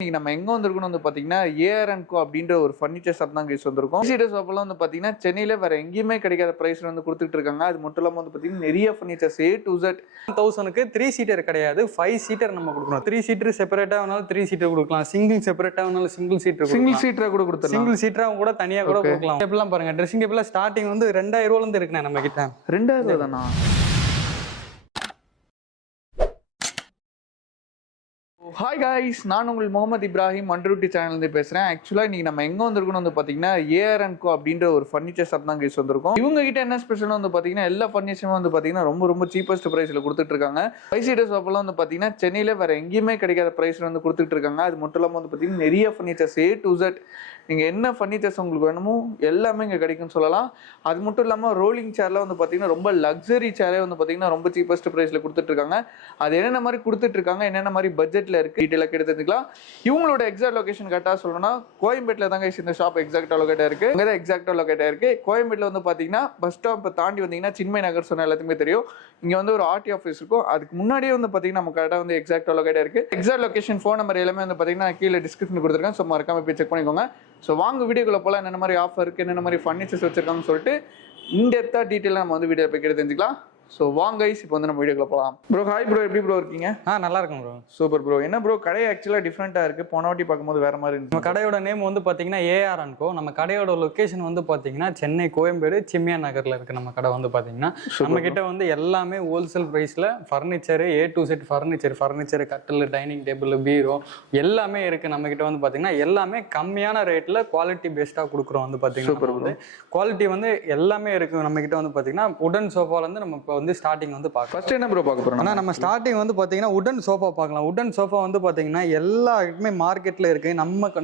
இன்னைக்கு நம்ம எங்க வந்திருக்கோம்னு வந்து பாத்தீங்கன்னா ஏஆர் & கோ அப்படின்ற ஒரு ஃபர்னிச்சர் ஷாப் தான் கைஸ் வந்திருக்கோம். ஃபர்னிச்சர் ஷாப்லாம் வந்து பாத்தீங்கன்னா சென்னையில வேற எங்கேயுமே கிடைக்காத பிரைஸ்ல வந்து கொடுத்துட்டு இருக்காங்க. அது மட்டும் இல்லாம வந்து பாத்தீங்கன்னா நிறைய furnitures A to Z 1000க்கு 3 seater கிடையாது, 5 சீட்டர் நம்ம கொடுக்கணும். 3 சீட்டர் செப்பரேட்டா வேணாலும் 3 சீட்டர் கொடுக்கலாம், சிங்கிள் செப்பரேட்டா வேணாலும் சிங்கிள் சீட்டரா கூட கொடுத்துடலாம், சிங்கிள் சீட்டரா கூட தனியா கூட கொடுக்கலாம். டேபிள்லாம் பாருங்க, ட்ரெஸ்ஸிங் டேபிள்ல ஸ்டார்டிங் வந்து 2000 ரூபாயில இருந்து இருக்குண்ணே நம்ம கிட்ட. 2000 தானா? ஹாய் காய்ஸ், நான் உங்கள் முகமது இப்ராஹிம் அண்டர்வுட்டி சேனல்லேருந்து பேசுகிறேன். ஆக்சுவலாக இன்றைக்கி நம்ம எங்கே வந்திருக்கணும் வந்து பார்த்தீங்கன்னா ஏஆர் & கோ அப்படின்ற ஒரு ஃபர்னிச்சர் ஷாப் தான் கைஸ் வந்திருக்கோம். இவங்க கிட்ட என்ன ஸ்பெஷல் வந்து பார்த்தீங்கன்னா எல்லா ஃபர்னிச்சரும் வந்து பார்த்தீங்கன்னா ரொம்ப சீப்பஸ்ட் ப்ரைஸில் கொடுத்துட்ருக்காங்க. 5 சீட்டர் ஷாப்லாம் வந்து பார்த்தீங்கன்னா சென்னையில் வேறு எங்கேயுமே கிடைக்காத ப்ரைஸில் வந்து கொடுத்துட்ருக்காங்க. அது மட்டும் இல்லாமல் வந்து பார்த்தீங்கன்னா நிறைய ஃபர்னிச்சர்ஸ் A to Z நீங்கள் என்ன ஃபர்னிச்சர்ஸ் உங்களுக்கு வேணுமோ எல்லாமே இங்கே கிடைக்கும்னு சொல்லலாம். அது மட்டும் இல்லாமல் ரோலிங் சேர்லாம் வந்து பார்த்தீங்கன்னா ரொம்ப லக்ஸரி சேரே வந்து பார்த்தீங்கன்னா ரொம்ப சீப்பஸ்ட் ப்ரைஸில் கொடுத்துட்ருக்காங்க. அது என்னென்ன மாதிரி கொடுத்துட்ருக்காங்க, என்னென்ன மாதிரி பட்ஜெட்டில் இருக்குது, டீட்டெயிலாக கேட்டு தெரிஞ்சுக்கலாம். இவங்களோட எக்ஸாக்ட் லொகேஷன் கரெக்டாக சொல்லணும்னா கோயம்பேட்டில் தாங்க இந்த ஷாப் எக்ஸாக்டாக லொகேட்டாக இருக்குது. அங்கே தான் எக்ஸாக்டாக லொகேட்டாக இருக்குது. கோயம்பேட்டில் வந்து பார்த்தீங்கன்னா பஸ் ஸ்டாப்பை தாண்டி வந்தீங்கன்னா சின்மய நகர் சொன்ன எல்லாத்துக்குமே தெரியும். இங்கே வந்து ஒரு ஆர்டி ஆஃபீஸ் இருக்கும். அதுக்கு முன்னாடியே வந்து பார்த்தீங்கன்னா நம்ம கரெக்டாக வந்து எக்ஸாக்டாக லொகேட்டாக இருக்குது. எக்ஸாக்ட் லொகேஷன், ஃபோன் நம்பர் எல்லாமே வந்து பார்த்தீங்கன்னா கீழே டிஸ்கிரிப்ஷன் கொடுத்துருக்கேன். ஸோ மறக்காம போய் செக் பண்ணிக்கோங்க. ஸோ வாங்க வீடியோக்குள்ள போல என்னென்ன மாதிரி ஆஃபர் இருக்குது, என்னென்ன மாதிரி ஃபர்னிச்சர்ஸ் வச்சிருக்காங்கன்னு சொல்லிட்டு இன்டெப்த்தாக டீட்டெயிலாக நம்ம வந்து வீடியோ போய் கேட்டு தெரிஞ்சுக்கலாம். ஸோ வாங்க கைஸ், இப்போ வந்து நம்ம வீடியோக்குள்ள போகலாம். ப்ரோ ஹாய் ப்ரோ, எப்படி ப்ரோ இருக்கீங்க? நல்லா இருக்கும் ப்ரோ. Super bro. என்ன ப்ரோ கடை ஆக்சுவலாக டிஃப்ரெண்ட்டாக இருக்குது, போன வாட்டி பார்க்கும்போது வேறு மாதிரி இருந்துச்சு. நம்ம கடையோட நேம் வந்து பார்த்தீங்கன்னா ஏஆர் & கோ. நம்ம கடையோட லொக்கேஷன் வந்து பார்த்தீங்கன்னா சென்னை கோயம்பேடு சின்மய நகரில் இருக்குது நம்ம கடை வந்து பார்த்தீங்கன்னா. நம்ம கிட்ட வந்து எல்லாமே ஹோல்சேல் ப்ரைஸில் furniture A to Z furniture கட்டில், டைனிங் டேபிள், பீரோ எல்லாமே இருக்குது நம்ம கிட்ட வந்து பார்த்தீங்கன்னா. எல்லாமே கம்மியான ரேட்டில் குவாலிட்டி பெஸ்ட்டாக கொடுக்குறோம் வந்து பார்த்தீங்கன்னா. வந்து குவாலிட்டி வந்து எல்லாமே இருக்குது நம்ம கிட்ட வந்து பார்த்தீங்கன்னா. உடன் சோஃபாலேருந்து நம்ம இப்போ வந்து ஸ்டார்டிங் வந்து ஃபர்ஸ்ட் என்ன ப்ரோ பார்க்க போறோம்? நம்ம ஸ்டார்டிங் வந்து பார்த்தீங்கன்னா உடன் சோஃபா பார்க்கலாம். உடன் சோஃபா வந்து பார்த்தீங்கன்னா எல்லா இடமே மார்க்கெட்டில் இருக்குது.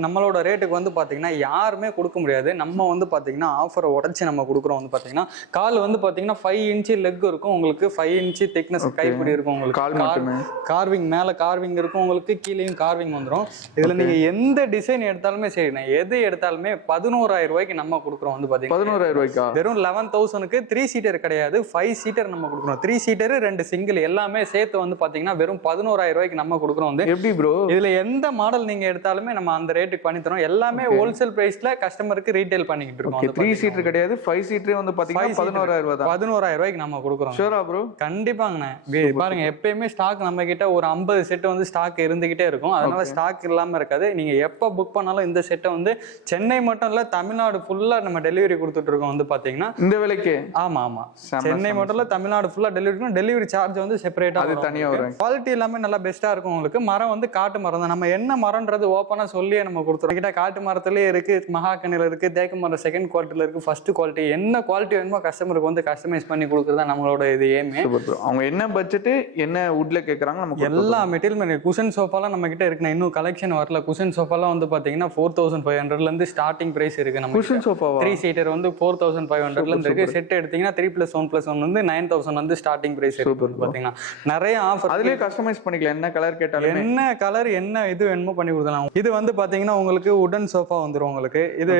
நம்மளோட ரேட்டுக்கு வந்து பார்த்தீங்கன்னா யாருமே கொடுக்க முடியாது. நம்ம வந்து பார்த்தீங்கன்னா ஆஃபரை உடச்சி நம்ம கொடுக்குறோம் வந்து பார்த்தீங்கன்னா. கால் வந்து பார்த்தீங்கன்னா 5 இன்ச்சு லெக் இருக்கும் உங்களுக்கு, 5 இன்ச்சு திக்னஸ் கைப்பிடி இருக்கும் உங்களுக்கு. கார்விங் மேலே கார்விங் இருக்கும் உங்களுக்கு, கீழேயும் கார்விங் வந்துடும். இதில் நீங்கள் எந்த டிசைன் எடுத்தாலுமே சரி, நான் எது எடுத்தாலுமே 11000 ரூபாய்க்கு நம்ம கொடுக்குறோம் வந்து பார்த்தீங்கன்னா. 11000 ரூபாய்க்கா? வெறும் 11000க்கு 3 சீட்டர் கிடையாது, 5 சீட்டர் நம்ம கொடுக்குறோம். 3 சீட்டர் 2 சிங்கிள் எல்லாமே சேர்த்து வந்து பாத்தீங்கன்னா வெறும் 11000 ரூபாய்க்கு நம்ம கொடுக்குறோம். வந்து எப்படி ப்ரோ? இதுல எந்த மாடல் நீங்க எடுத்தாலுமே நம்ம அந்த ரேட்டுக்கு பண்ணி தரோம். எல்லாமே ஹோல்சேல் பிரைஸ்ல கஸ்டமருக்கு ரீட்டைல் பண்ணிக்கிட்டு இருக்கோம். 3 சீட்டர் கிடையாது, 5 சீட்டர் வந்து பாத்தீங்கன்னா 11000 ரூபாய் தான். 11000 ரூபாய்க்கு நம்ம கொடுக்குறோம். ஷூரா ப்ரோ? கண்டிப்பாங்கண்ணே. பாருங்க, எப்பயுமே ஸ்டாக் நம்ம கிட்ட ஒரு 50 செட் வந்து ஸ்டாக் இருந்துகிட்டே இருக்கும். அதனால ஸ்டாக் இல்லாம இருக்காது. நீங்க எப்ப புக் பண்ணாலும் இந்த செட்டை வந்து சென்னை மட்டும் இல்ல தமிழ்நாடு ஃபுல்லா நம்ம டெலிவரி கொடுத்துட்டு இருக்கோம் வந்து பாத்தீங்கன்னா இந்த விலைக்கு. ஆமா, சென்னை மட்டும் இல்ல தமிழ்நாடு ஃபுல்லா டெலிவரி சார்ஜ் வந்து செப்பரேட்டா அது தனியா வரும். குவாலிட்டி எல்லாமே நல்லா பெஸ்டா இருக்கும் உங்களுக்கு. மரம் வந்து காட்டு மரம் தான். நம்ம என்ன மரம்ன்றது ஓப்பனா சொல்லியே நம்ம கொடுத்துறோம். கிட்ட காட்டு மரத்திலே இருக்கு, மகாகனில இருக்கு, தேக்கு மரம் செகண்ட் குவாலிட்டில இருக்கு, ஃபர்ஸ்ட் குவாலிட்டி. என்ன குவாலிட்டி வேணுமோ கஸ்டமருக்கு வந்து கஸ்டமைஸ் பண்ணி கொடுக்குறதா நம்மளோட இது ஏமே. அவங்க என்ன பட்ஜெட், என்ன வுட்ல கேக்குறாங்க நமக்கு எல்லா மெட்டீரியல். குஷன் சோஃபாலாம் நம்ம கிட்ட இருக்கு. இன்னும் கலெக்ஷன் வரல. குஷன் சோஃபாலாம் வந்து பாத்தீங்கன்னா 4500ல இருந்து ஸ்டார்டிங் பிரைஸ் இருக்கு நம்ம. குஷன் சோஃபா 3 சீட்டர் வந்து 4500ல இருந்து இருக்கு. செட் எடுத்தீங்கன்னா 3+1+1 வந்து 9000 வந்து ஸ்டார்டிங் பிரைஸ் இருக்கு பாத்தீங்கன்னா. நிறைய ஆஃபர் அதுலயே கஸ்டமைஸ் பண்ணிக்கலாம். என்ன கலர் கேட்டாலும், என்ன கலர் என்ன இது வேணுமோ பண்ணி கொடுக்கலாம். இது வந்து பாத்தீங்கன்னா உங்களுக்கு உடன் சோஃபா வந்துரும் உங்களுக்கு. இது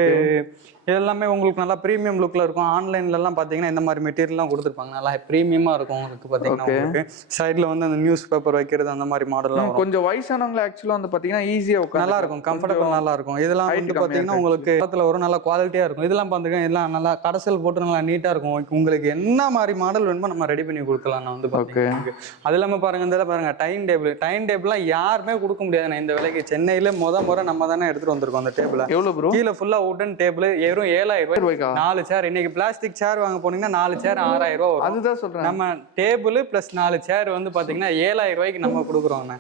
எல்லாமே உங்களுக்கு நல்லா பிரீமியம் லுக்ல இருக்கும். ஆன்லைன்ல எல்லாம் பாத்தீங்கன்னா இந்த மாதிரி மெட்டீரியல்லாம் கொடுத்துருப்பாங்க. நல்லா பிரீமியமா இருக்கும் உங்களுக்கு பாத்தீங்கன்னா. உங்களுக்கு சைடுல வந்து அந்த நியூஸ் பேப்பர் வைக்கிறது அந்த மாதிரி மாடல்லாம் கொஞ்சம் வயசானவங்க ஆக்சுவலா வந்து பாத்தீங்கன்னா ஈஸியா நல்லா இருக்கும், கம்ஃபர்டபுள் நல்லா இருக்கும். இதெல்லாம் வந்து பாத்தீங்கன்னா உங்களுக்கு பக்கத்துல வரும், நல்லா குவாலிட்டியா இருக்கும். இதெல்லாம் பாத்தீங்கன்னா எல்லாம் நல்லா கடைசல் போட்டு நல்லா நீட்டா இருக்கும். உங்களுக்கு என்ன மாதிரி மாடல் வேணுமோ நம்ம ரெடி பண்ணி கொடுக்கலாம். நான் வந்து பாத்தீங்கன்னா அது இல்லாம பாருங்க, இந்த பாருங்க டைம் டேபிள்லாம் யாருமே கொடுக்க முடியாது இந்த விலைக்கு. சென்னையில முறை நம்ம தானே எடுத்துட்டு வந்திருக்கோம் அந்த டேபிள். எவ்வளவு ப்ரோ? கீழே ஃபுல்லா உடன் டேபிள் வெறும் 7000 ரூபாய்க்கு 4 சேர். இன்னைக்கு பிளாஸ்டிக் சேர் வாங்க போனீங்கன்னா 4 சேர் 6000 ரூபாய் வரும். அதுதான் சொல்றேன். நம்ம டேபிள் பிளஸ் 4 சேர் வந்து பாத்தீங்கன்னா 7000 ரூபாய்க்கு நம்ம கொடுக்குறோம்.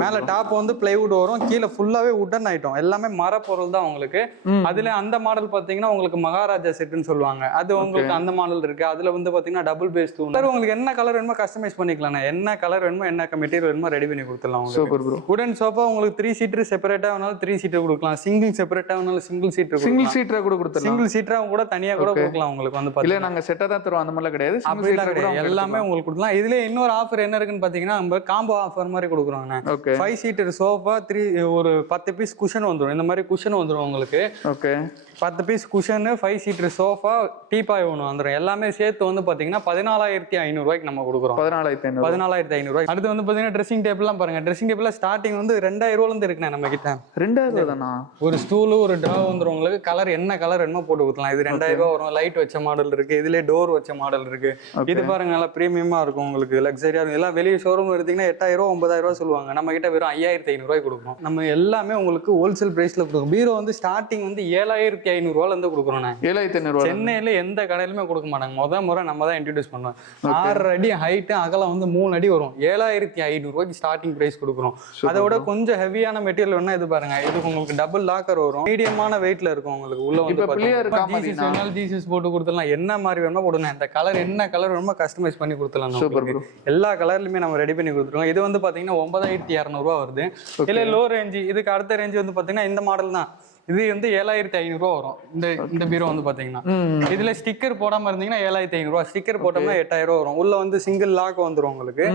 மேல டாப் வந்து பிளைவுட் வரும், கீழே ஃபுல்லாவே உடன் ஐட்டம், எல்லாமே மர பொருள் தான் உங்களுக்கு. அதுல அந்த மாடல் பாத்தீங்கன்னா உங்களுக்கு மகாராஜா செட்னு சொல்லுவாங்க. அது உங்களுக்கு அந்த மாடல் இருக்கு. அதுல வந்து பாத்தீங்கன்னா டபுள் பேஸ் தூண். உங்களுக்கு என்ன கலர் வேணுமோ கஸ்டமைஸ் பண்ணிக்கலாம். என்ன கலர் வேணுமோ என்ன மெட்டீரியல் வேணுமோ ரெடி பண்ணி கொடுத்துடலாம். Super bro. உடன் சோஃபா உங்களுக்கு 3 சீட்டர் செப்பரேட்டா வேணாலும் 3 சீட்டர் கொடுக்கலாம், சிங்கிள் செப்பரேட்டா வேணாலும் சிங்கிள் சீட்டரா கூட கொடுத்துடலாம். சிங்கிள் சீட்டரா கூட தனியா கூட கொடுக்கலாம் உங்களுக்கு வந்து. இல்ல நாங்க செட்டா தான் தருவோம், அந்த மாதிரி கிடையாது. எல்லாமே உங்களுக்கு கொடுக்கலாம். இதுல இன்னொரு ஆஃபர் என்ன இருக்குன்னு பாத்தீங்கன்னா நம்ம காம்போ ஆஃபர் மாதிரி கொடுக்குறோம். 5 சீட்டர் சோஃபா, 3 ஒரு 10 பீஸ் குஷன் வந்துடும். இந்த மாதிரி குஷன் வந்துடும் உங்களுக்கு. 10 piece cushion, 5 seater sofa, teapoy ஒன்று வந்துடும். எல்லாமே சேர்த்து வந்து பாத்தீங்கன்னா 14000 14,500 ரூபாய்க்கு நம்ம கொடுக்குறோம். 14,500. 14,500 ரூபாய். அடுத்து வந்து பாத்தீங்கன்னா ட்ரெஸ்ஸிங் டேபிள்லாம் பாருங்க. ட்ரெஸ்ஸிங் டேபிள்ல ஸ்டார்டிங் வந்து 2,000 ரூபாயில இருந்து இருக்குண்ணே நம்ம கிட்ட. 2,000 தானா? ஒரு ஸ்டூலு ஒரு டிரா வந்துரும் உங்களுக்கு. கலர் என்ன கலர் வேணுமோ போட்டு கொடுக்கலாம். இது 2,000 ரூபாய் வரும். லைட் வச்ச மாடல் இருக்கு, இதுல டோர் வச்ச மாடல் இருக்கு. இது பாருங்க நல்லா பிரீமியமா இருக்கும் உங்களுக்கு, லக்ஸரியா இருக்கும். எல்லாம் வெளியே ஷோரூம் எடுத்தீங்கன்னா 8,000 9,000 ரூபாய் சொல்லுவாங்க. நம்ம கிட்ட வெறும் 5,500 ரூபாய் கொடுக்கும். நம்ம எல்லாமே உங்களுக்கு ஹோல்சேல் பிரைஸ்ல கொடுக்கும். பீரோ வந்து ஸ்டார்டிங் வந்து 7,500 ரூபாயில இருந்து கொடுக்குறோம். 7,500. சென்னையில எந்த கடையிலுமே கொடுக்க மாட்டாங்க. முறை நம்ம தான் இன்ட்ரடியூஸ் பண்ணுவோம். 6 அடி ஹைட்டு, அகலம் வந்து 3 அடி வரும். 7,500 ரூபாய்க்கு ஸ்டார்டிங் பிரைஸ் கொடுக்குறோம். அதோட கொஞ்சம் ஹெவியான மெட்டீரியல் வேணா இது பாருங்க. இது உங்களுக்கு டபுள் லாக்கர் வரும். மீடியமான வெயிட்ல இருக்கும் உங்களுக்கு. உள்ள வந்து ஜீசஸ் போட்டு கொடுத்துடலாம். என்ன மாதிரி வேணுமோ போடுங்க. இந்த கலர் என்ன கலர் வேணுமோ கஸ்டமைஸ் பண்ணி கொடுத்துடலாம். எல்லா கலர்லயுமே நம்ம ரெடி பண்ணி கொடுத்துருவோம். இது வந்து பாத்தீங்கன்னா 9,200 ரூபாய் வருது. இல்ல லோ ரேஞ்சு. இதுக்கு அடுத்த ரேஞ்சு வந்து பாத்தீங்கன்னா இந்த மாடல் தான். இது வந்து 7,500 ரூபாய் வரும். இந்த பீரோ வந்து பாத்தீங்கன்னா இதுல ஸ்டிக்கர் போடாம இருந்தீங்கன்னா 7,500 ரூபாய். ஸ்டிக்கர் போட்டோம்னா 8,000 ரூபாய் வரும். உள்ள வந்து சிங்கிள் லாக் வந்துரும் உங்களுக்கு.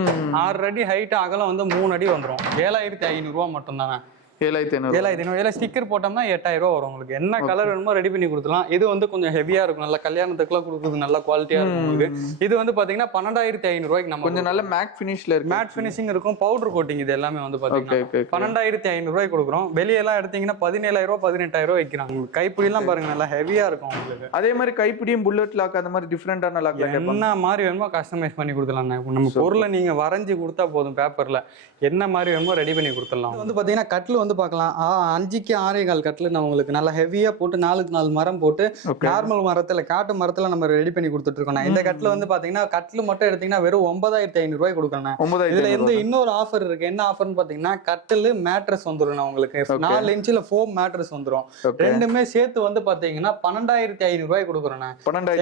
6 அடி ஹைட், அகலம் வந்து 3 அடி வந்துரும். 7,500 ரூபாய் மட்டும் தானே. 7,500 ஸ்டிக்கர் போட்டோம்னா 8,000 ரூபாய் வரும் உங்களுக்கு. என்ன கலர் வேணுமோ ரெடி பண்ணி கொடுத்துலாம். இது வந்து கொஞ்சம் ஹெவியா இருக்கும். நல்ல கல்யாணத்துக்குலாம் கொடுக்குறது நல்ல குவாலிட்டியா இருக்கும் உங்களுக்கு. இது வந்து பாத்தீங்கன்னா 12,500 ரூபாய்க்கு நம்ம கொஞ்சம் நல்ல மேட் ஃபினிஷ்ல இருக்கு. மேட் ஃபினிஷிங் இருக்கும். Powder coating. இது எல்லாமே வந்து பாத்தீங்கன்னா 12,500 ரூபாய்க்கு கொடுக்குறோம். வெளியெல்லாம் எடுத்தீங்கன்னா 17,000 ரூபாய் 18,000 ரூபாய் வைக்கிறாங்க. உங்களுக்கு கைப்பிடி எல்லாம் பாருங்க நல்லா ஹெவியா இருக்கும் உங்களுக்கு. அதே மாதிரி கைப்பிடியும் புல்லட் லாக் அந்த மாதிரி டிஃபரெண்டான லாக் என்ன மாதிரி வேணுமோ கஸ்டமைஸ் பண்ணி கொடுத்துலாம். நம்ம பொருளை நீங்க வரைஞ்சி கொடுத்தா போதும். பேப்பர்ல என்ன மாதிரி வேணுமோ ரெடி பண்ணி கொடுத்துடலாம். வந்து பாத்தீங்கன்னா கட்டில் வந்து பார்க்கலாம். 5க்கு 6.25 கட்டில் நம்ம உங்களுக்கு நல்லா ஹெவியா போட்டு 4க்கு 4 மரம் போட்டு நார்மல் மரத்துல காட்டு மரத்துல நம்ம ரெடி பண்ணி கொடுத்துட்டு இருக்கோம். இந்த கட்டில் வந்து பாத்தீங்கன்னா கட்டில் மட்டும் எடுத்தீங்கன்னா வெறும் 9,500 ரூபாய் கொடுக்கணும். இதுல இருந்து இன்னொரு ஆஃபர் இருக்கு. என்ன ஆஃபர்னு பாத்தீங்கன்னா கட்டில் மேட்ரஸ் வந்துடும் உங்களுக்கு. 4 இன்ச்சில் ஃபோம் மேட்ரஸ் வந்துடும். ரெண்டுமே சேர்த்து வந்து பாத்தீங்கன்னா 12,500 ரூபாய் கொடுக்குறோம்.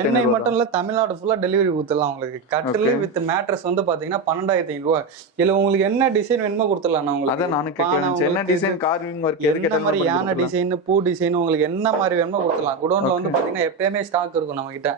சென்னை மட்டும் இல்ல தமிழ்நாடு ஃபுல்லா டெலிவரி கொடுத்துடலாம் உங்களுக்கு. கட்டில் வித் மேட்ரஸ் வந்து பாத்தீங்கன்னா 12,500 ரூபாய். இதுல உங்களுக்கு என்ன டிசைன் வேணுமோ கொடுத்துடலாம். உங்களுக்கு நானும் கேட்கிறேன். என்ன டிசைன் கார்விங் வர்க் என்ன மாதிரி யானை டிசைன், பூ டிசைன் உங்களுக்கு என்ன மாதிரி வேணுமோ கொடுத்துலாம். குடோன்ல வந்து பாத்தீங்கன்னா எப்பயுமே ஸ்டாக் இருக்கும் நம்ம கிட்ட.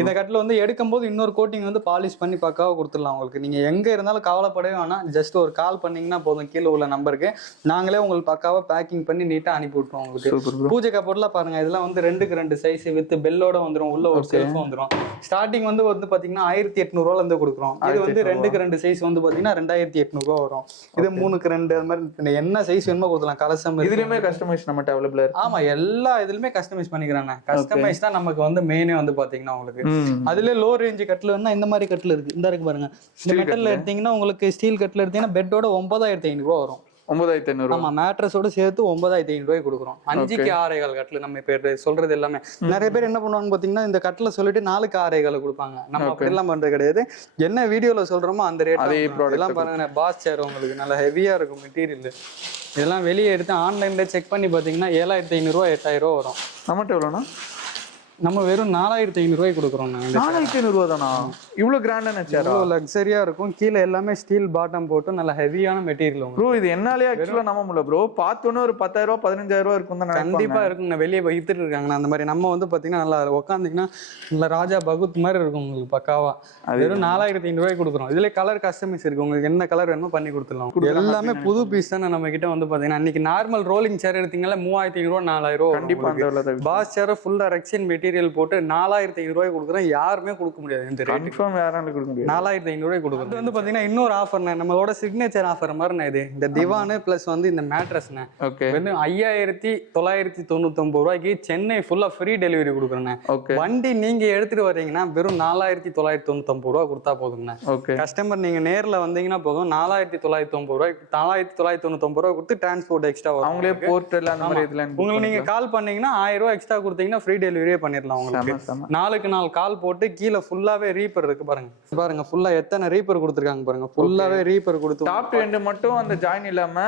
இந்த கட்டில வந்து எடுக்கும் போது இன்னொரு கோட்டிங் வந்து பாலிஷ் பண்ணி பக்காவா கொடுத்துடலாம் உங்களுக்கு. நீங்க எங்க இருந்தாலும் கவலைப்படவே வேணாம். ஜஸ்ட் ஒரு கால் பண்ணீங்கன்னா போதும். கீழே உள்ள நம்பருக்கு நாங்களே உங்களுக்கு பக்காவா பேக்கிங் பண்ணி நீட்டா அனுப்பி விட்டுருவோம் உங்களுக்கு. பூஜை கப்போர்ட்லாம் பாருங்க. இதெல்லாம் வந்து 2க்கு 2 சைஸ் வித் பெல்லோட வந்துடும். உள்ள ஒரு செல்ஃப் வந்துடும். ஸ்டார்டிங் வந்து பாத்தீங்கன்னா 1,800 ரூபாயில இருந்து கொடுக்குறோம். இது வந்து 2க்கு 2 சைஸ் வந்து பாத்தீங்கன்னா 2,800 ரூபாய் வரும். இது 3க்கு 2 அது மாதிரி என்ன சைஸ் வேணுமோ கொடுக்கலாம். கலசம் இதுலயுமே கஸ்டமைஸ் நம்ம அவைலபிளா இருக்கு. ஆமா, எல்லா இதுலயுமே கஸ்டமைஸ் பண்ணிக்கிறாங்க. கஸ்டமைஸ் தான் நமக்கு வந்து மெயினே வந்து பாத்தீங்கன்னா உங்களுக்கு. அதுல லோ ரேஞ்ச் கட்டில் வந்து இந்த மாதிரி கட்டில் இருக்கு. இந்த இருக்கு பாருங்க. இந்த மெட்டல்ல எடுத்தீங்கன்னா உங்களுக்கு ஸ்டீல் கட்டில் எடுத்தீங்கன்னா பெட்டோட 9,500 ரூபாய் வரும். 9,500. ஆமா, மேட்ரஸோட சேர்த்து 9,500 ரூபாய் கொடுக்குறோம். 5க்கு 6.25 கட்டில் நம்ம இப்ப சொல்றது எல்லாமே. நிறைய பேர் என்ன பண்ணுவாங்க பாத்தீங்கன்னா இந்த கட்டில சொல்லிட்டு 4க்கு 6.25 கொடுப்பாங்க. நம்ம அப்படி எல்லாம் பண்றது கிடையாது. என்ன வீடியோல சொல்றோமோ அந்த ரேட் எல்லாம் பாருங்க. பாஸ் சேர் உங்களுக்கு நல்ல ஹெவியா இருக்கும் மெட்டீரியல். இதெல்லாம் வெளியே எடுத்து ஆன்லைன்ல செக் பண்ணி பாத்தீங்கன்னா 7,500 ரூபாய் 8,000 ரூபாய் வரும். நம்மகிட்ட எவ்வளோண்ணா? நம்ம வெறும் 4,500 ரூபாய் கொடுக்குறோம். 4,500 ரூபா தானா? இவ்வளவு கிராண்டான சேர், லக்ஸரியா இருக்கும். கீழே எல்லாமே ஸ்டீல் பாட்டம் போட்டு நல்ல ஹெவியான மெட்டீரியல். ப்ரோ இது என்னாலே ஆக்சுவலா நம்ப முடியல ப்ரோ. பார்த்தோன்னே ஒரு 10,000 ரூபாய் 15,000 ரூபாய் இருக்கும் தான். கண்டிப்பா இருக்குங்க. வெளியே வித்துட்டு இருக்காங்க அந்த மாதிரி. நம்ம வந்து பாத்தீங்கன்னா நல்லா உட்காந்துங்கன்னா நல்ல ராஜா பகுத் மாதிரி இருக்கும் உங்களுக்கு பக்காவா. வெறும் 4,500 ரூபாய் கொடுக்குறோம். இதுல கலர் கஸ்டமைஸ் இருக்கு. உங்களுக்கு என்ன கலர் வேணுமோ பண்ணி கொடுத்துடலாம். எல்லாமே புது பீஸ் தானே நம்ம கிட்ட வந்து பாத்தீங்கன்னா. அன்னைக்கு நார்மல் ரோலிங் சேர் எடுத்தீங்கன்னா 3,500 ரூபாய் 4,000 ரூபாய் கண்டிப்பா. பாஸ் சேர் ஃபுல்லா ரெக்ஸின் மெட்டீரியல் போட்டு 4,500 ரூபாய் கொடுக்குறோம். யாருமே கொடுக்க முடியாது. இந்த ரேட் யாராலும் கொடுக்க முடியாது. 4,500 ரூபாய் கொடுக்குறோம். இது வந்து பாத்தீங்கன்னா இன்னொரு ஆஃபர்ண்ணே. நம்மளோட சிக்னேச்சர் ஆஃபர் மாதிரி இது. இந்த திவானு பிளஸ் வந்து இந்த மேட்ரஸ்ண்ணே. வந்து 5,999 ரூபாய்க்கு சென்னை ஃபுல்லா ஃப்ரீ டெலிவரி கொடுக்குறேன். வண்டி நீங்க எடுத்துட்டு வரீங்கன்னா வெறும் 4,999 ரூபாய் கொடுத்தா போதுங்கண்ணா. கஸ்டமர் நீங்க நேர்ல வந்தீங்கன்னா போதும். 4,999 ரூபாய் 4,999 ரூபாய் கொடுத்து டிரான்ஸ்போர்ட் எக்ஸ்ட்ரா வரும். அவங்களே போர்ட்டல் அந்த மாதிரி இதுல உங்களுக்கு நீங்க கால் பண்ணீங்கன்னா 1,000 ரூபாய் எக்ஸ்ட்ரா கொடுத்தீங்கன்னா ஃப்ரீ டெலிவரியே பண்ணிடலாம் உங்களுக்கு. 4க்கு 4 கால் போட்டு கீழே ஃபுல்லாவே ரீப்பர் இருக்கு பாருங்க. பாருங்க ஃபுல்லா எத்தனை ரீப்பர் கொடுத்துருக்காங்க பாருங்க. ஃபுல்லாவே ரீப்பர் கொடுத்து டாப் டு எண்ட் மட்டும் அந்த ஜாயின் இல்லாம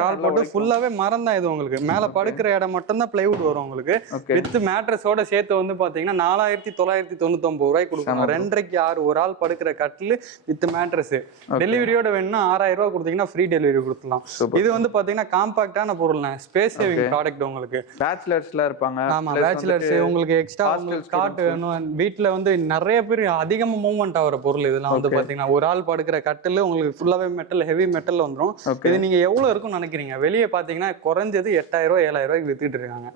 கால் போட்டு ஃபுல்லாவே மரம் தான் இது உங்களுக்கு. மேல படுக்கிற இடம் மட்டும் தான் பிளைவுட் வரும் உங்களுக்கு. வித் மேட்ரஸோட சேர்த்து வந்து பாத்தீங்கன்னா 4,999 ரூபாய் கொடுக்கணும். 2.5க்கு 6 ஒரு ஆள் படுக்கிற கட்டில் வித் மேட்ரஸ். டெலிவரியோட வேணும்னா 6,000 ரூபாய் கொடுத்தீங்கன்னா ஃப்ரீ டெலிவரி கொடுத்துலாம். இது வந்து பாத்தீங்கன்னா காம்பாக்டான பொருள், ஸ்பேஸ் சேவிங் ப்ராடக்ட் உங்களுக்கு. பேச்சுலர்ஸ்ல இருப்பாங்க. ஆமா, பேச்சுலர்ஸ் உங்களுக்கு உங்களுக்கு எக்ஸ்ட்ரா காட்டு வேணும் வீட்டுல வந்து நிறைய பேர் அதிகமா மூவ்மெண்ட் ஆகிற பொருள் இதெல்லாம் வந்து பாத்தீங்கன்னா ஒரு ஆள் படுக்கிற கட்டில் உங்களுக்கு ஃபுல்லாவே மெட்டல் ஹெவி மெட்டல் வந்துடும். இது நீங்க எவ்வளவு இருக்கும்னு நினைக்கிறீங்க? வெளியே பாத்தீங்கன்னா குறைஞ்சது 8000 7,000 ரூபாய்க்கு வித்துட்டு இருக்காங்க.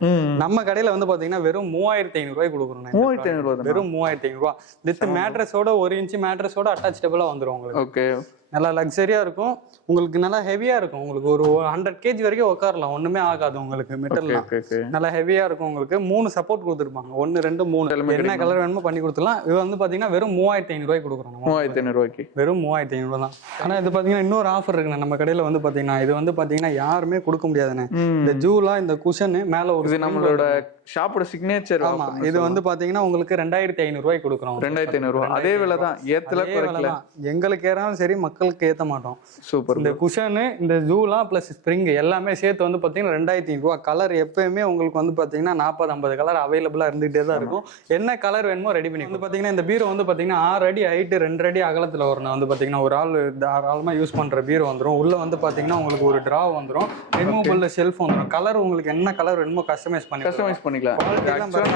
நம்ம கடையில வந்து பாத்தீங்கன்னா வெறும் 3500 ரூபாய்க்கு கொடுக்குறோம். 3500 வெறும் 3500 ரூபாய் வித் மேட்ரஸோட 1 இன்ச் மேட்ரஸோட அட்டாச்சபிளா வந்துடும் உங்களுக்கு. ஓகே, நல்லா லக்ஸரியா இருக்கும் உங்களுக்கு, நல்லா ஹெவியா இருக்கும் உங்களுக்கு. ஒரு 100 kg வரைக்கும் உட்காரலாம், ஒண்ணுமே ஆகாது உங்களுக்கு. மெட்டல்லாம் நல்லா ஹெவியா இருக்கும் உங்களுக்கு. 3 சப்போர்ட் கொடுத்துருப்பாங்க, 1 2 3 என்ன கலர் வேணுமோ பண்ணி கொடுத்துலாம். இது வந்து பாத்தீங்கன்னா வெறும் 3500 ரூபாய்க்கு கொடுக்குறோம். 3500 ரூபாய்க்கு வெறும் 3500 தான். ஆனா இது பாத்தீங்கன்னா இன்னொரு ஆஃபர் இருக்குண்ணே நம்ம கடையில வந்து பாத்தீங்கன்னா. இது வந்து பாத்தீங்கன்னா யாருமே கொடுக்க முடியாதுண்ணே. இந்த ஜூலா இந்த குஷன் மேல ஒரு நம்மளோட ஷாப்போட சிக்னேச்சர். ஆமா, இது வந்து பாத்தீங்கன்னா உங்களுக்கு 2500 ரூபாய்க்கு கொடுக்குறோம். 2500 ரூபாய் அதே விலை தான், ஏத்தல குறைக்கல. எங்களுக்கு ஏறாலும் சரி மக்களுக்கு ஏத்த மாட்டோம். சூப்பர். இந்த குஷனு இந்த ஜூலா பிளஸ் ஸ்ப்ரிங் எல்லாமே சேர்த்து வந்து பாத்தீங்கன்னா 2500 ரூபாய். கலர் எப்பயுமே உங்களுக்கு வந்து பாத்தீங்கன்னா 40-50 கலர் அவைலபிளா இருந்துகிட்டே தான் இருக்கும். என்ன கலர் வேணுமோ ரெடி பண்ணி வந்து பாத்தீங்கன்னா. இந்த பீரோ வந்து பாத்தீங்கன்னா 6 அடி ஹைட் 2 அடி அகலத்துல வரணும். வந்து பாத்தீங்கன்னா ஒரு ஆள் தாராளமா யூஸ் பண்ற பீரோ வந்துடும். உள்ள வந்து பாத்தீங்கன்னா உங்களுக்கு ஒரு டிரா வந்துடும், ரிமூவபிள் ஷெல்ஃப் வந்துடும். கலர் உங்களுக்கு என்ன கலர் வேணுமோ கஸ்டமைஸ் பண்ணிக்கலாம்.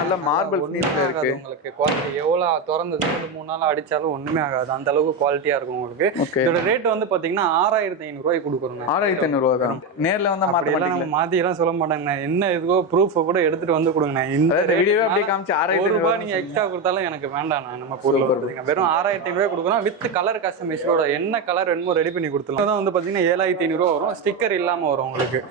நல்ல மார்பிள் ஃபினிஷ்ல இருக்கு உங்களுக்கு. குவாலிட்டி எவ்வளவு திறந்தது 3 நாள் அடிச்சாலும் ஒண்ணுமே ஆகாது, அந்த அளவுக்கு குவாலிட்டியா இருக்கும் உங்களுக்கு. இதோட ரேட் வந்து பாத்தீங்கன்னா 6500 ரூபாய்க்கு கொடுக்குறோம். 6500 ரூபாய் தான். நேர்ல வந்து நம்ம மாத்தி எல்லாம் சொல்ல மாட்டாங்கண்ணா. என்ன இதுக்கோ ப்ரூஃப் கூட எடுத்துட்டு வந்து கொடுங்கண்ணா. இந்த வீடியோ அப்படியே காமிச்சு 6500 ரூபாய் நீங்க எக்ஸ்ட்ரா கொடுத்தாலும் எனக்கு வேண்டாம். நம்ம பொருள் வருதுங்க வெறும் 6500 ரூபாய் கொடுக்குறோம். வித் கலர் கஸ்டமைஸோட என்ன கலர் வேணுமோ ரெடி பண்ணி கொடுத்துலாம். அதான் வந்து பாத்தீங்கன்னா 7500 ரூபாய் வரும். ஸ்டிக்கர் இல்லாம வரும் உங்களுக்கு.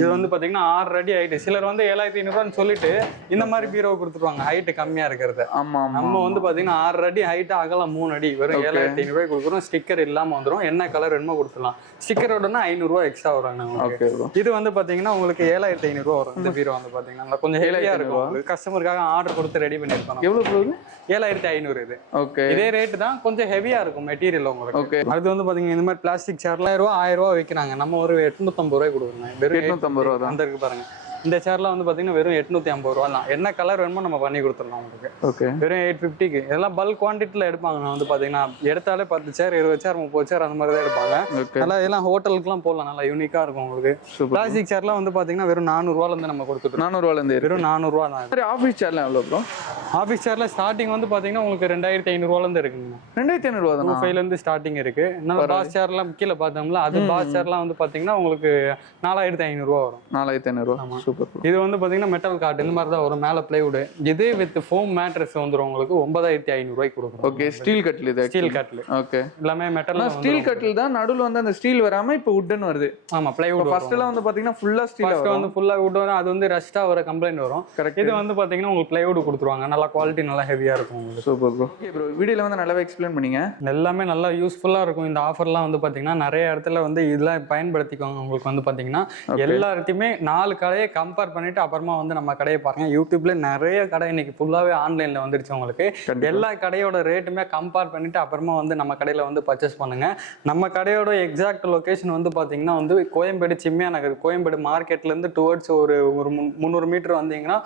இது வந்து பாத்தீங்கன்னா 6 அடி ஹைட். சிலர் வந்து 7500 ரூபான்னு சொல்லிட்டு இந்த மாதிரி பீரோ கொடுத்துருவாங்க ஹைட் கம்மியா இருக்கிறது. ஆமா, நம்ம வந்து பாத்தீங்கன்னா 6 அடி ஹைட் அகலம் 3 அடி வெறும் 7500 ரூபாய் கொடுக்குறோம். ஸ்டிக்கர் இல்லாம வந்துடும். என்ன கலர் வேணுமோ கொடுத்துலாம். ஸ்டிக்கரோட 500 ரூபாய் எக்ஸ்ட்ரா வரும். இது வந்து பாத்தீங்கன்னா உங்களுக்கு 7500 ரூபாய் வரும். இந்த பீரோ வந்து பாத்தீங்கன்னா கொஞ்சம் ஹெவியா இருக்கும். கஸ்டமருக்காக ஆர்டர் கொடுத்து ரெடி பண்ணிருக்கோம். எவ்வளவு? 7500. இது ஓகே, இதே ரேட் தான், கொஞ்சம் ஹெவியா இருக்கும் மெட்டீரியல் உங்களுக்கு. ஓகே, அது வந்து பாத்தீங்கன்னா இந்த மாதிரி பிளாஸ்டிக் சேர்ல 1000 ரூபாய் விற்கிறாங்க. நம்ம ஒரு 850 ரூபாய் கொடுக்குறோம். வெறும் 850 ரூபாய் தான். அந்த இருக்கு பாருங்க. இந்த சேர்லாம் வந்து பாத்தீங்கன்னா வெறும் 850 ரூபா தான். என்ன கலர் வேணுமோ நம்ம பண்ணி கொடுத்துடலாம் உங்களுக்கு. ஓகே, வெறும் 850க்கு. இதெல்லாம் பல்க் குவான்டிட்டில எடுப்பாங்க. வந்து பாத்தீங்கன்னா எடுத்தாலே 10 சேர் 20 சேர் 30 சேர் அந்த மாதிரி தான் எடுப்பாங்க. நல்லா இதெல்லாம் ஹோட்டலுக்குலாம் போடலாம், நல்லா யூனிக்கா இருக்கும் உங்களுக்கு. பிளாஸ்டிக் சேர்லாம் வந்து பாத்தீங்கன்னா வெறும் 400 ரூபால இருந்து நம்ம கொடுத்துட்டு 400 ரூபால இருந்து வெறும் 400 ரூபா தான். சரி, ஆஃபீஸ் சேர்லாம் எவ்வளவு ப்ரோ? ஆஃபீஸ் சேர்ல ஸ்டார்டிங் வந்து பாத்தீங்கன்னா உங்களுக்கு 2500 ரூபால இருந்து இருக்குங்க. 2500 ரூபா தான். 2500 இருந்து ஸ்டார்டிங் இருக்கு. நல்ல பாஸ் சேர்லாம் கீழ பார்த்தோம்ல, அது பாஸ் சேர்லாம் வந்து பாத்தீங்கன்னா உங்களுக்கு 4500 ரூபா வரும். 4500 ரூபா. சூப்பர். இது வந்து பாத்தீங்கன்னா மெட்டல் காட் இந்த மாதிரி தான் வரும். மேல பிளைவுட். இதே வித் ஃபோம் மேட்ரஸ் வந்துரும் உங்களுக்கு 9500 ரூபாய்க்கு கொடுக்குறோம். ஓகே, ஸ்டீல் கட்டில். இது ஸ்டீல் கட்டில். ஓகே, எல்லாமே மெட்டல். ஸ்டீல் கட்டில் தான். நடுவுல வந்து அந்த ஸ்டீல் வராம இப்போ வுட்டன் வருது. ஆமா, பிளைவுட். ஃபர்ஸ்ட் எல்லாம் வந்து பாத்தீங்கன்னா ஃபுல்லா ஸ்டீல் வரும். வந்து ஃபுல்லா வுட் வரும். அது வந்து ரஸ்டா வர கம்ப்ளைண்ட் வரும். இது வந்து பாத்தீங்கன்னா உங்களுக்கு பிளைவுட் கொடுத்துருவாங்க. நல்லா குவாலிட்டி நல்லா ஹெவியா இருக்கும் உங்களுக்கு. Super bro. ஓகே ப்ரோ, வீடியோல வந்து நல்லாவே எக்ஸ்பிளைன் பண்ணீங்க. எல்லாமே நல்லா யூஸ்ஃபுல்லா இருக்கும். இந்த ஆஃபர்லாம் வந்து பாத்தீங்கன்னா நிறைய இடத்துல வந்து இதெல்லாம் பயன்படுத்திக்கோங்க. உங்களுக்கு வந்து பாத்தீங்கன்னா எல்லார்ட்டையுமே 4 கடையை கம்பேர் பண்ணிட்டு அப்புறமா வந்து நம்ம கடையை பாருங்க. யூடியூப்ல நிறைய கடை இன்னைக்கு ஃபுல்லாவே ஆன்லைன்ல வந்துருச்சு உங்களுக்கு. எல்லா கடையோட ரேட்டுமே கம்பேர் பண்ணிட்டு அப்புறமா வந்து நம்ம கடையில வந்து பர்ச்சேஸ் பண்ணுங்க. நம்ம கடையோட எக்ஸாக்ட் லொகேஷன் வந்து பாத்தீங்கன்னா வந்து கோயம்பேடு சிம்மியா நகர். கோயம்பேடு மார்க்கெட்ல இருந்து டுவர்ட்ஸ் ஒரு 300 மீட்டர் வந்தீங்கன்னா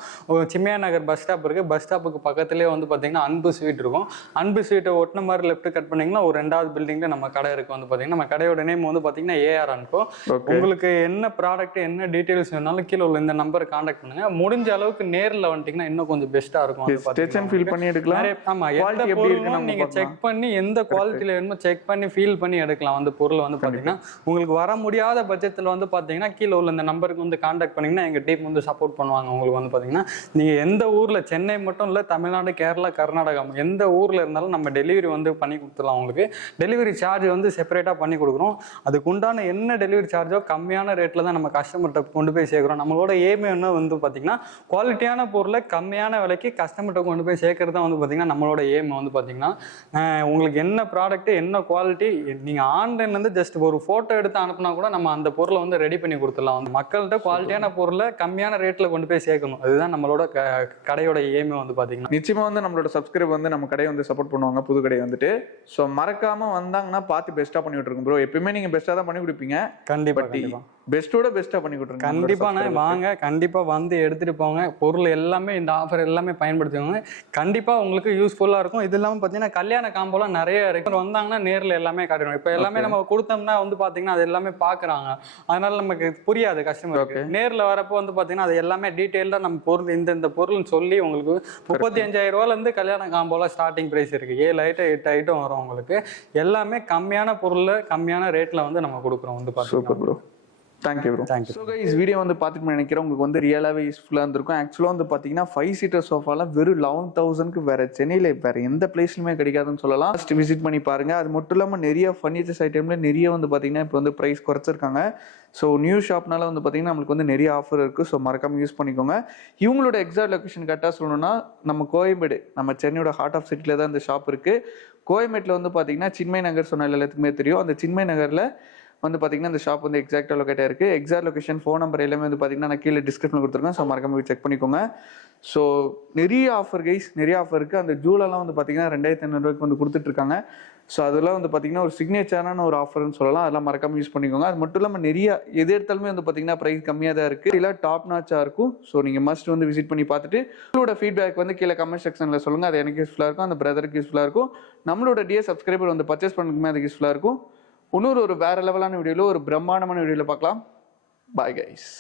சிம்மியா நகர் பஸ் ஸ்டாப் இருக்கு. பஸ் ஸ்டாப்புக்கு பக்கத்துலேயே வந்து பாத்தீங்கன்னா அன்பு ஸ்வீட் இருக்கும். அன்பு ஸ்வீட்டை ஒட்டின மாதிரி லெஃப்ட் கட் பண்ணீங்கன்னா ஒரு 2வது பில்டிங்ல நம்ம கடை இருக்கு. வந்து பாத்தீங்கன்னா நம்ம கடையோட நேம் வந்து பாத்தீங்கன்னா ஏஆர் அன்கோ. உங்களுக்கு என்ன ப்ராடக்ட் என்ன டீடைல்ஸ் வேணாலும் கீழே உள்ள இந்த நம்பரை கான்டாக்ட் பண்ணுங்க. முடிஞ்ச அளவுக்கு நேர்ல வந்துட்டீங்கன்னா இன்னும் கொஞ்சம் பெஸ்டா இருக்கும். டச் அண்ட் ஃபீல் பண்ணி எடுக்கலாம். ஆமா, எந்த பொருளும் நீங்க செக் பண்ணி எந்த குவாலிட்டில வேணுமோ செக் பண்ணி ஃபீல் பண்ணி எடுக்கலாம். அந்த பொருள் வந்து பாத்தீங்கன்னா உங்களுக்கு வர முடியாத பட்சத்துல வந்து பாத்தீங்கன்னா கீழே உள்ள இந்த நம்பருக்கு வந்து கான்டாக்ட் பண்ணீங்கன்னா எங்க டீம் வந்து சப்போர்ட் பண்ணுவாங்க. உங்களுக்கு வந்து பாத்தீங்கன்னா நீங்க எந்த ஊர்ல, சென்னை மட்டும் இல்ல, தமிழ்நாடு, கேரளா, கர்நாடகா எந்த ஊர்ல இருந்தாலும் நம்ம டெலிவரி வந்து பண்ணி கொடுத்துடலாம். உங்களுக்கு டெலிவரி சார்ஜ் வந்து செப்பரேட்டா பண்ணி கொடுக்குறோம். அதுக்கு உண்டான என்ன டெலிவரி சார்ஜோ கம்மியான ரேட்ல தான் நம்ம கஸ்டமர்கிட்ட கொண்டு போய் சேர்க்கிறோம். நம்மளோட ஏமே என்ன வந்து பாத்தீங்கன்னா குவாலிட்டியான பொருளை கம்மியான விலைக்கு கஸ்டமர்கிட்ட கொண்டு போய் சேர்க்கறது தான் வந்து பார்த்தீங்கன்னா நம்மளோட ஏம். வந்து பார்த்தீங்கன்னா உங்களுக்கு என்ன ப்ராடக்ட் என்ன குவாலிட்டி நீங்கள் ஆன்லைன்லேருந்து ஜஸ்ட் ஒரு ஃபோட்டோ எடுத்து அனுப்புனா கூட நம்ம அந்த பொருளை வந்து ரெடி பண்ணி கொடுத்துடலாம். வந்து மக்கள்கிட்ட குவாலிட்டியான பொருளை கம்மியான ரேட்டில் கொண்டு போய் சேர்க்கணும். அதுதான் நம்மளோட கடையோட ஏமே. வந்து பார்த்தீங்கன்னா நிச்சயமாக வந்து நம்மளோட சப்ஸ்கிரைப் வந்து நம்ம கடையை வந்து சப்போர்ட் பண்ணுவாங்க. புது கடை வந்துட்டு ஸோ மறக்காமல் வந்தாங்கன்னா பார்த்து பெஸ்ட்டாக பண்ணி விட்டுருக்கோம் ப்ரோ. எப்பயுமே நீங்கள் பெஸ்ட்டாக தான் பண்ணி கொடுப்பீங்க. கண்டிப்பாக. பெஸ்ட்டோட பெஸ்ட்டாக பண்ணி கொடுத்துருங்க. கண்டிப்பாண்ணே வாங்க, கண்டிப்பாக வந்து எடுத்துகிட்டு போங்க. பொருள் எல்லாமே இந்த ஆஃபர் எல்லாமே பயன்படுத்துவாங்க. கண்டிப்பாக உங்களுக்கு யூஸ்ஃபுல்லாக இருக்கும். இது இல்லாமல் பார்த்தீங்கன்னா கல்யாண காம்போலாம் நிறைய இருக்கு. வந்தாங்கன்னா நேரில் எல்லாமே காட்டிடும். இப்போ எல்லாமே நம்ம கொடுத்தோம்னா வந்து பார்த்தீங்கன்னா அது எல்லாமே பார்க்குறாங்க. அதனால நமக்கு புரியாது கஸ்டமருக்கு. நேரில் வரப்போ வந்து பார்த்தீங்கன்னா அது எல்லாமே டீட்டெயிலாக நம்ம பொருள் இந்த பொருள்னு சொல்லி உங்களுக்கு 35,000 ரூபாயிலேருந்து கல்யாண காம்போலாம் ஸ்டார்டிங் ப்ரைஸ் இருக்குது. 7 ஐட்டம் 8 ஐட்டம் வரும் உங்களுக்கு. எல்லாமே கம்மியான பொருள் கம்மியான ரேட்டில் வந்து நம்ம கொடுக்குறோம் வந்து பார்த்தீங்கன்னா. Super bro, thank you bro. Thank you. So guys, video வந்து பார்த்துட்டு நினைக்கிறேன் உங்களுக்கு வந்து ரியலாகவே யூஸ்ஃபுல்லாக இருந்திருக்கும். ஆக்சுவலாக வந்து பார்த்தீங்கன்னா 5 சீட்டர் சோஃபாலாம் வெறும் 11,000க்கு வேறு சென்னையில் வேறு எந்த பிளேஸ்லையுமே கிடைக்காதுன்னு சொல்லலாம். ஃபஸ்ட் விசிட் பண்ணி பாருங்கள். அது மட்டும் இல்லாமல் நிறைய ஃபர்னிச்சர்ஸ் ஐட்டமில் நிறைய வந்து பார்த்தீங்கன்னா இப்போ வந்து ப்ரைஸ் குறைச்சிருக்காங்க. ஸோ நியூ ஷாப்னால வந்து பார்த்தீங்கன்னா நம்மளுக்கு வந்து நிறைய ஆஃபர் இருக்குது. ஸோ மறக்காமல் யூஸ் பண்ணிக்கோங்க. இவங்களோட எக்ஸாக்ட் லொக்கேஷன் கரெக்டாக சொல்லணும்னா நம்ம கோயம்பேடு, நம்ம சென்னையோட ஹார்ட் ஆஃப் சிட்டியில் தான் இந்த ஷாப் இருக்குது. கோயம்பேட்டில் வந்து பார்த்தீங்கன்னா சின்மய் நகர் சொன்ன எல்லாத்துக்குமே தெரியும். அந்த சின்மய் நகரில் வந்து பார்த்தீங்கன்னா இந்த ஷாப் வந்து எக்ஸாக்டாக லொக்கேட்டாக இருக்குது. எக்ஸாக்ட் லொக்கேஷன், ஃபோன் நம்பர் எல்லாமே வந்து பார்த்தீங்கன்னா நான் கீழே டிஸ்கிரிப்ஷனில் கொடுத்துருக்கேன். ஸோ மறக்காம செக் பண்ணிக்கோங்க. ஸோ நிறைய ஆஃபர் கைஸ், நிறைய ஆஃபர் இருக்குது. அந்த ஜூலெல்லாம் வந்து பார்த்தீங்கன்னா 2,500 ரூபாய்க்கு வந்து கொடுத்துட்ருக்காங்க. ஸோ அதெல்லாம் வந்து பார்த்தீங்கன்னா ஒரு சிக்னேச்சரான ஒரு ஆஃபர்னு சொல்லலாம். அதெல்லாம் மறக்காமல் யூஸ் பண்ணிக்கோங்க. அது மட்டும் இல்லாமல் நிறைய எது எடுத்தாலுமே வந்து பார்த்தீங்கன்னா ப்ரைஸ் கம்மியாக தான் இருக்குது. இல்லை டாப் நாச்சாக இருக்கும். ஸோ நீங்கள் மஸ்ட் வந்து விசிட் பண்ணி பார்த்துட்டு உங்களோட ஃபீட்பேக் வந்து கீழே கமெண்ட் செக்ஷனில் சொல்லுங்கள். அது எனக்கு யூஸ்ஃபுல்லாக இருக்கும், அந்த பிரதருக்கு யூஸ்ஃபுல்லாக இருக்கும், நம்மளோட டியர் சப்ஸ்கிரைபர் வந்து பர்ச்சேஸ் பண்ணுறதுக்குமே அதுக்கு யூஸ்ஃபுல்லாக இருக்கும். இன்னொரு வேற லெவலான வீடியோவில் ஒரு பிரம்மாண்டமான வீடியோவில் பார்க்கலாம். Bye guys.